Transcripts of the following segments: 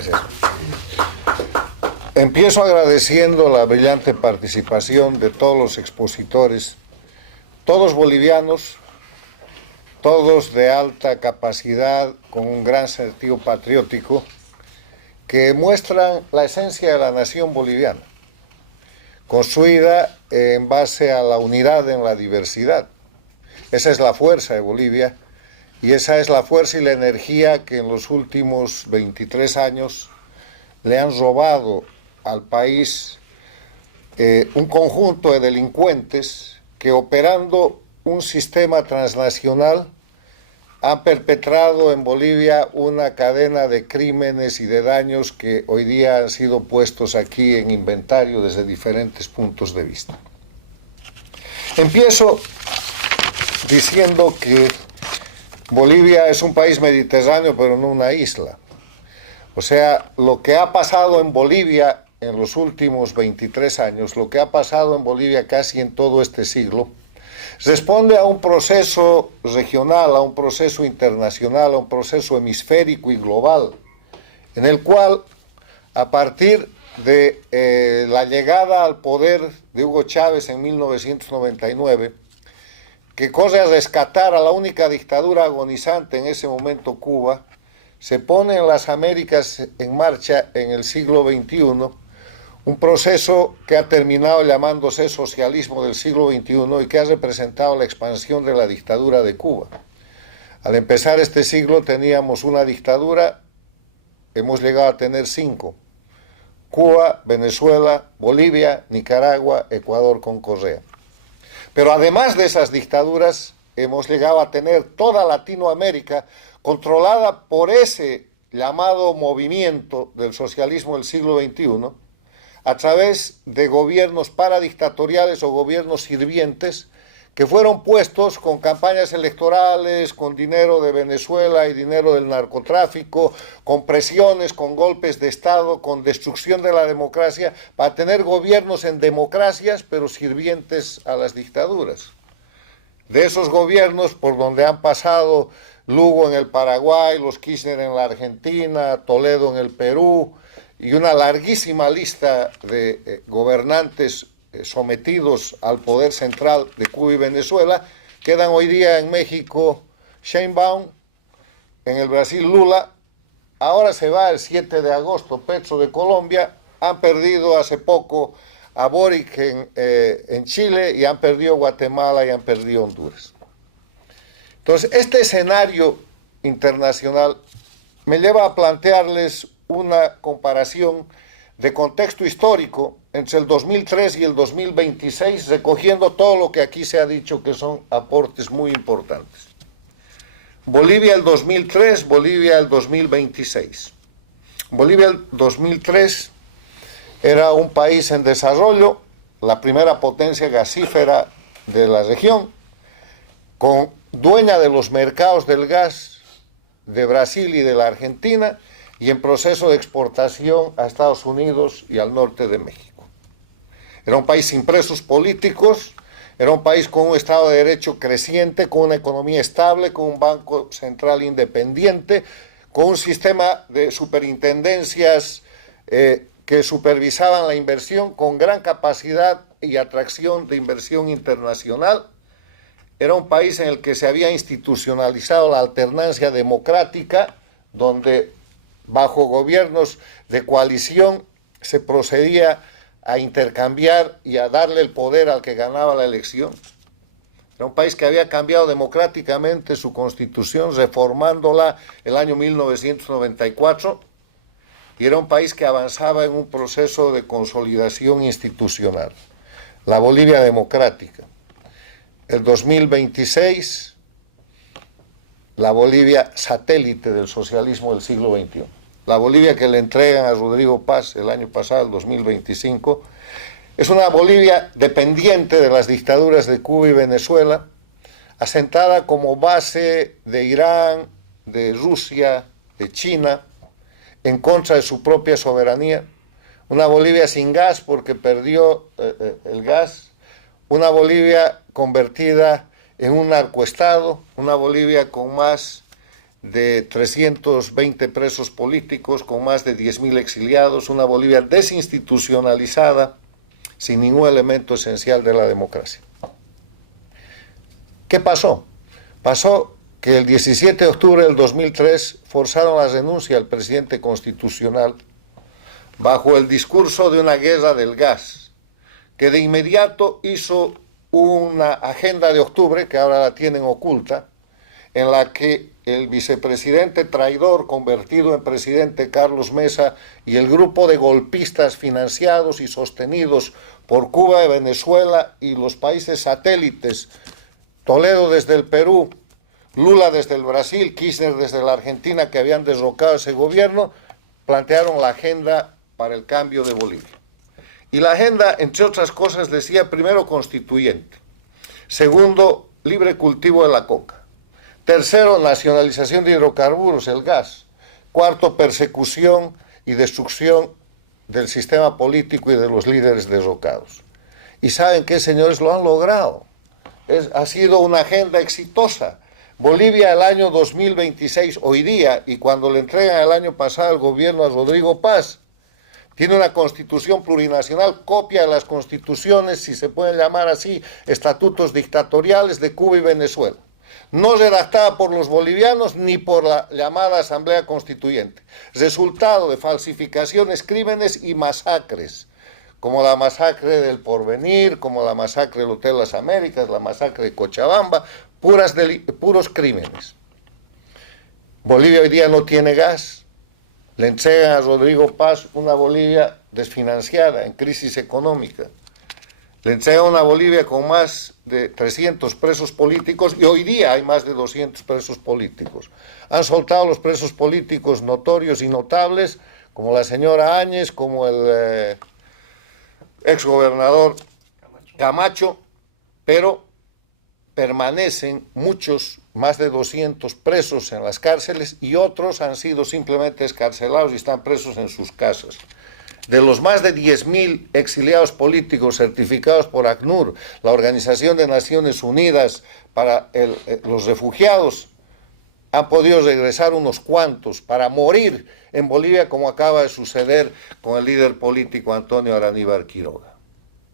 Gracias. Empiezo agradeciendo la brillante participación de todos los expositores, todos bolivianos, todos de alta capacidad, con un gran sentido patriótico, que muestran la esencia de la nación boliviana, construida en base a la unidad en la diversidad. Esa es la fuerza de Bolivia, y esa es la fuerza y la energía que en los últimos 23 años le han robado al país un conjunto de delincuentes que, operando un sistema transnacional, han perpetrado en Bolivia una cadena de crímenes y de daños que hoy día han sido puestos aquí en inventario desde diferentes puntos de vista. Empiezo diciendo que Bolivia es un país mediterráneo, pero no una isla. O sea, lo que ha pasado en Bolivia en los últimos 23 años, lo que ha pasado en Bolivia casi en todo este siglo, responde a un proceso regional, a un proceso internacional, a un proceso hemisférico y global, en el cual, a partir de la llegada al poder de Hugo Chávez en 1999, que corre a rescatar a la única dictadura agonizante en ese momento, Cuba, se pone en las Américas en marcha en el siglo XXI, un proceso que ha terminado llamándose socialismo del siglo XXI y que ha representado la expansión de la dictadura de Cuba. Al empezar este siglo teníamos una dictadura, hemos llegado a tener 5: Cuba, Venezuela, Bolivia, Nicaragua, Ecuador con Correa. Pero además de esas dictaduras, hemos llegado a tener toda Latinoamérica controlada por ese llamado movimiento del socialismo del siglo XXI, a través de gobiernos paradictatoriales o gobiernos sirvientes que fueron puestos con campañas electorales, con dinero de Venezuela y dinero del narcotráfico, con presiones, con golpes de Estado, con destrucción de la democracia, para tener gobiernos en democracias, pero sirvientes a las dictaduras. De esos gobiernos por donde han pasado Lugo en el Paraguay, los Kirchner en la Argentina, Toledo en el Perú, y una larguísima lista de gobernantes sometidos al poder central de Cuba y Venezuela, quedan hoy día en México Sheinbaum, en el Brasil Lula, ahora se va el 7 de agosto Petro de Colombia, han perdido hace poco a Boric en Chile, y han perdido Guatemala y han perdido Honduras. Entonces, este escenario internacional me lleva a plantearles una comparación de contexto histórico entre el 2003 y el 2026, recogiendo todo lo que aquí se ha dicho que son aportes muy importantes. Bolivia el 2003, Bolivia el 2026. Bolivia el 2003 era un país en desarrollo, la primera potencia gasífera de la región, dueña de los mercados del gas de Brasil y de la Argentina, y en proceso de exportación a Estados Unidos y al norte de México. Era un país sin presos políticos, era un país con un Estado de Derecho creciente, con una economía estable, con un banco central independiente, con un sistema de superintendencias que supervisaban la inversión, con gran capacidad y atracción de inversión internacional. Era un país en el que se había institucionalizado la alternancia democrática, donde bajo gobiernos de coalición se procedía a intercambiar y a darle el poder al que ganaba la elección. Era un país que había cambiado democráticamente su constitución, reformándola el año 1994, y era un país que avanzaba en un proceso de consolidación institucional. La Bolivia democrática. El 2026, la Bolivia satélite del socialismo del siglo XXI. La Bolivia que le entregan a Rodrigo Paz el año pasado, el 2025, es una Bolivia dependiente de las dictaduras de Cuba y Venezuela, asentada como base de Irán, de Rusia, de China, en contra de su propia soberanía. Una Bolivia sin gas porque perdió el gas. Una Bolivia convertida en un narcoestado, una Bolivia con más de 320 presos políticos, con más de 10.000 exiliados, una Bolivia desinstitucionalizada, sin ningún elemento esencial de la democracia. ¿Qué pasó? Pasó que el 17 de octubre del 2003 forzaron la renuncia al presidente constitucional bajo el discurso de una guerra del gas, que de inmediato hizo una agenda de octubre, que ahora la tienen oculta, en la que el vicepresidente traidor convertido en presidente Carlos Mesa y el grupo de golpistas financiados y sostenidos por Cuba y Venezuela y los países satélites, Toledo desde el Perú, Lula desde el Brasil, Kirchner desde la Argentina, que habían derrocado ese gobierno, plantearon la agenda para el cambio de Bolivia. Y la agenda, entre otras cosas, decía primero constituyente, segundo, libre cultivo de la coca, tercero, nacionalización de hidrocarburos, el gas, cuarto, persecución y destrucción del sistema político y de los líderes derrocados. Y ¿saben qué, señores? Lo han logrado. Ha sido una agenda exitosa. Bolivia el año 2026, hoy día, y cuando le entregan el año pasado el gobierno a Rodrigo Paz, tiene una constitución plurinacional, copia de las constituciones, si se pueden llamar así, estatutos dictatoriales de Cuba y Venezuela. No redactada por los bolivianos ni por la llamada Asamblea Constituyente. Resultado de falsificaciones, crímenes y masacres, como la masacre del Porvenir, como la masacre del Hotel Las Américas, la masacre de Cochabamba, puros crímenes. Bolivia hoy día no tiene gas. Le entregan a Rodrigo Paz una Bolivia desfinanciada, en crisis económica. Le entregan una Bolivia con más de 300 presos políticos, y hoy día hay más de 200 presos políticos. Han soltado los presos políticos notorios y notables, como la señora Áñez, como el exgobernador Camacho, pero permanecen muchos, más de 200 presos en las cárceles, y otros han sido simplemente excarcelados y están presos en sus casas. De los más de 10.000 exiliados políticos certificados por ACNUR, la Organización de Naciones Unidas para los Refugiados, han podido regresar unos cuantos para morir en Bolivia, como acaba de suceder con el líder político Antonio Araníbar Quiroga.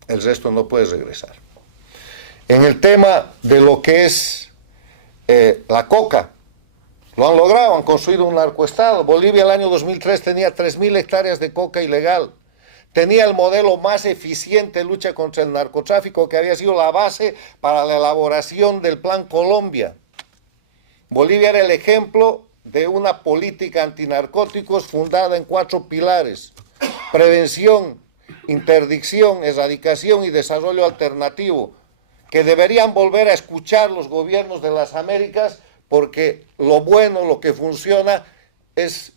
El resto no puede regresar. En el tema de lo que es la coca, lo han logrado, han construido un narcoestado. Bolivia el año 2003 tenía 3.000 hectáreas de coca ilegal. Tenía el modelo más eficiente de lucha contra el narcotráfico, que había sido la base para la elaboración del Plan Colombia. Bolivia era el ejemplo de una política antinarcóticos fundada en 4 pilares: prevención, interdicción, erradicación y desarrollo alternativo, que deberían volver a escuchar los gobiernos de las Américas, porque lo bueno, lo que funciona es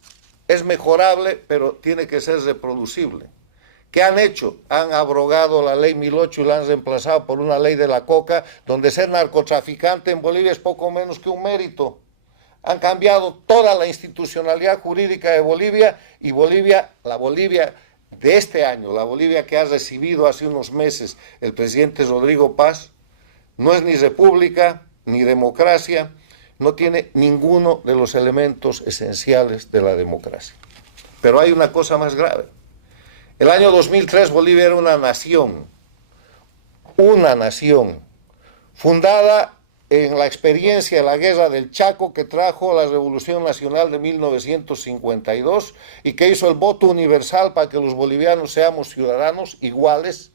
mejorable, pero tiene que ser reproducible. ¿Qué han hecho? Han abrogado la ley 1008 y la han reemplazado por una ley de la coca, donde ser narcotraficante en Bolivia es poco menos que un mérito. Han cambiado toda la institucionalidad jurídica de Bolivia, y Bolivia, la Bolivia de este año, la Bolivia que ha recibido hace unos meses el presidente Rodrigo Paz, no es ni república ni democracia, no tiene ninguno de los elementos esenciales de la democracia. Pero hay una cosa más grave. El año 2003 Bolivia era una nación fundada en la experiencia de la guerra del Chaco, que trajo la Revolución Nacional de 1952 y que hizo el voto universal para que los bolivianos seamos ciudadanos iguales,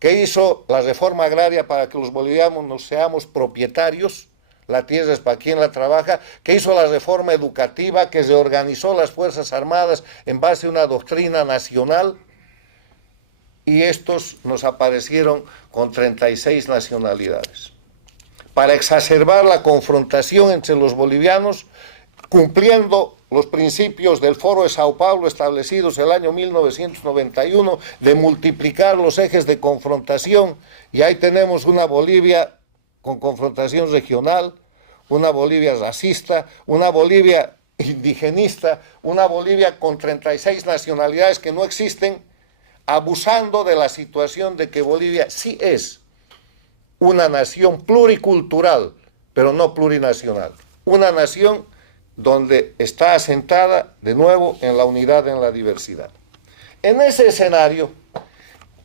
que hizo la reforma agraria para que los bolivianos seamos propietarios, la tierra es para quien la trabaja, que hizo la reforma educativa, que reorganizó las Fuerzas Armadas en base a una doctrina nacional, y estos nos aparecieron con 36 nacionalidades. Para exacerbar la confrontación entre los bolivianos, cumpliendo los principios del Foro de Sao Paulo establecidos el año 1991 de multiplicar los ejes de confrontación, y ahí tenemos una Bolivia con confrontación regional, una Bolivia racista, una Bolivia indigenista, una Bolivia con 36 nacionalidades que no existen, abusando de la situación de que Bolivia sí es una nación pluricultural, pero no plurinacional, una nación donde está asentada de nuevo en la unidad, en la diversidad. En ese escenario,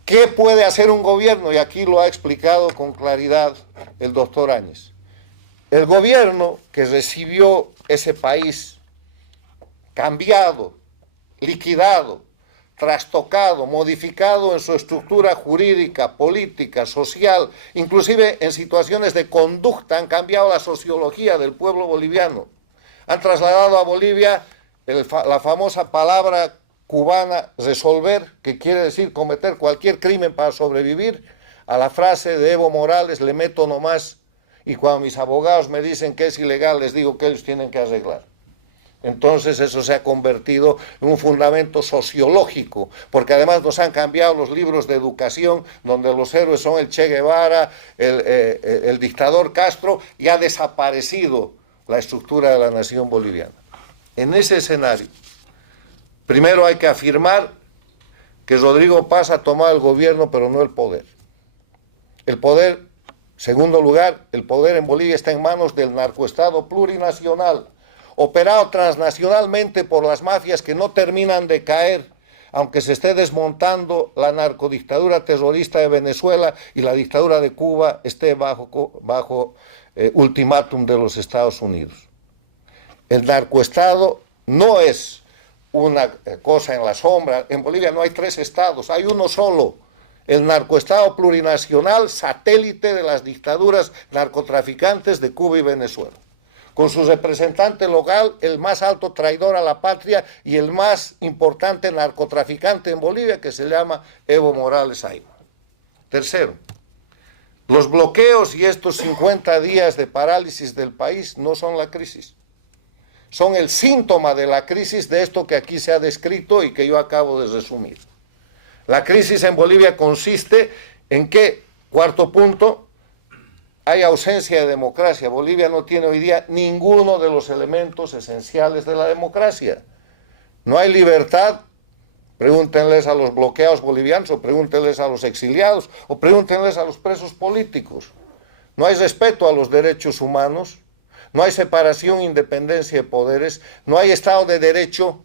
¿qué puede hacer un gobierno? Y aquí lo ha explicado con claridad el doctor Áñez. El gobierno que recibió ese país cambiado, liquidado, trastocado, modificado en su estructura jurídica, política, social, inclusive en situaciones de conducta, han cambiado la sociología del pueblo boliviano. Han trasladado a Bolivia la famosa palabra cubana resolver, que quiere decir cometer cualquier crimen para sobrevivir, a la frase de Evo Morales, le meto nomás, y cuando mis abogados me dicen que es ilegal, les digo que ellos tienen que arreglar. Entonces eso se ha convertido en un fundamento sociológico, porque además nos han cambiado los libros de educación, donde los héroes son el Che Guevara, el dictador Castro, y ha desaparecido la estructura de la nación boliviana. En ese escenario, primero hay que afirmar que Rodrigo Paz ha tomado el gobierno, pero no el poder. El poder, segundo lugar, el poder en Bolivia está en manos del narcoestado plurinacional, operado transnacionalmente por las mafias que no terminan de caer, aunque se esté desmontando la narcodictadura terrorista de Venezuela y la dictadura de Cuba esté bajo ultimátum de los Estados Unidos. El narcoestado no es una cosa en la sombra. En Bolivia no hay 3 estados, hay uno solo. El narcoestado plurinacional, satélite de las dictaduras narcotraficantes de Cuba y Venezuela, con su representante local, el más alto traidor a la patria y el más importante narcotraficante en Bolivia, que se llama Evo Morales Ayma. Tercero, los bloqueos y estos 50 días de parálisis del país no son la crisis. Son el síntoma de la crisis de esto que aquí se ha descrito y que yo acabo de resumir. La crisis en Bolivia consiste en que, cuarto punto, hay ausencia de democracia. Bolivia no tiene hoy día ninguno de los elementos esenciales de la democracia. No hay libertad, pregúntenles a los bloqueados bolivianos, o pregúntenles a los exiliados, o pregúntenles a los presos políticos. No hay respeto a los derechos humanos, no hay separación e independencia de poderes, no hay Estado de Derecho,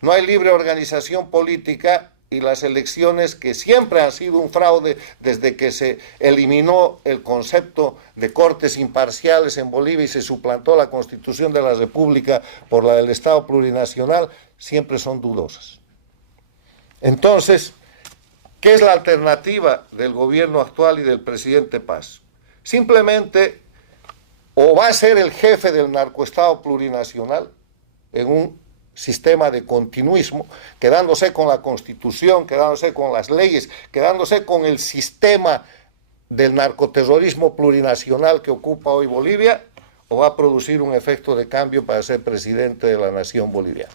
no hay libre organización política, y las elecciones, que siempre han sido un fraude desde que se eliminó el concepto de cortes imparciales en Bolivia y se suplantó la Constitución de la República por la del Estado plurinacional, siempre son dudosas. Entonces, ¿qué es la alternativa del gobierno actual y del presidente Paz? Simplemente, o va a ser el jefe del narcoestado plurinacional en un sistema de continuismo, quedándose con la Constitución, quedándose con las leyes, quedándose con el sistema del narcoterrorismo plurinacional que ocupa hoy Bolivia, o va a producir un efecto de cambio para ser presidente de la nación boliviana.